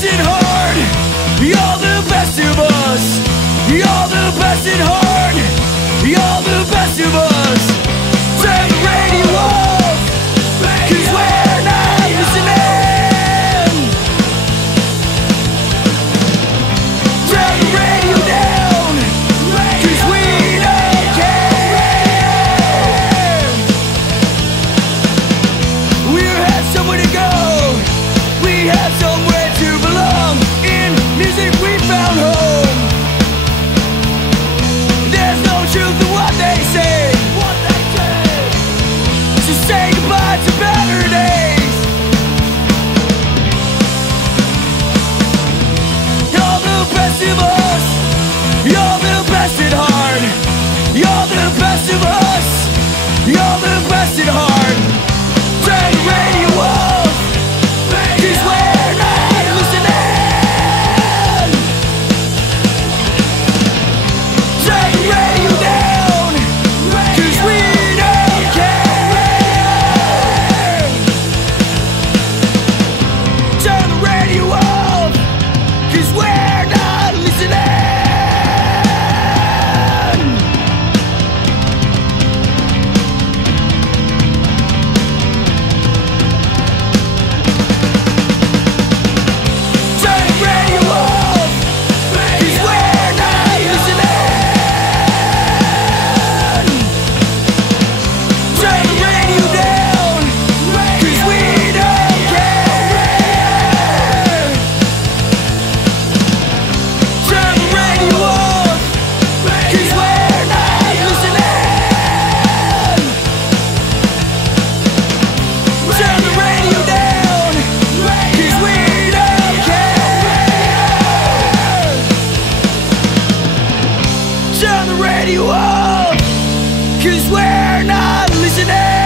best and hard. You're the best of us. You're the best and hard. You're the best of us. Turn the radio off, 'cause we're not listening. Turn the radio down, 'cause we don't care. We have somewhere to go. We have somewhere to belong. In music we found home. There's no truth in what they say. So say goodbye to better days. You're the best of us. You're the best at heart. You're the best of us. You're the best at heart. Turn the radio off, 'cause we're not listening. Turn the radio down, 'cause we don't care. Turn the radio off, 'cause we're not listening. Turn the radio off, 'cause we're not listening. Turn the radio down, 'cause we don't care. Turn the radio off, 'cause we're not listening. Turn the radio down, 'cause we don't care. Turn the radio off, 'cause we're not listening.